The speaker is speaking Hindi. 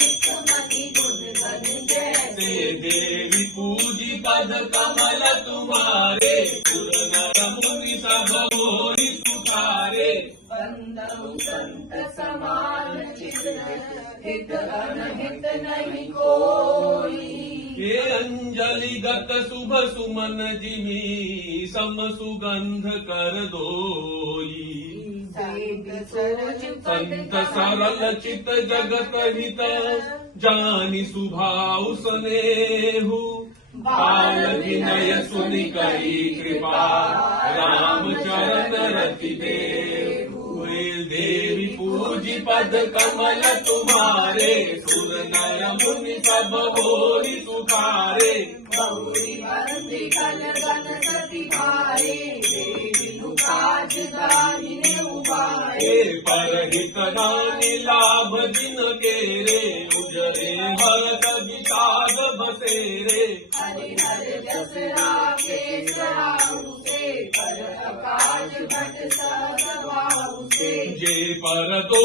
नित्य गुण गण जैसे। देवी पूजी पद कमल तुम्हारे, सुर नर मुनि सब होई सुखारे। बंदहु संत समान चित, हित अनहित नहीं कोई। हे अंजलि गत शुभ सुमन जिमी, सम सुगंध कर दोई। संत सरल चित जगत हित, जानि सुभाव स्नेहु। बाल विनय सुनि करी कृपा, राम चरण रति देहु। देवी पूजी पद कमल तुम्हारे, सुर नर मुनि सब होई सुखारे। गौरी बंदी कल गण सती भारे, देवी काज दाहिने उबारे। परहित नानी लाभ दिन केरे, उजरे भरत विषाद बसेरे। हरि हरि जस राकेश राहु से, पर अकाज भट सहज बाहु से। जे पर दो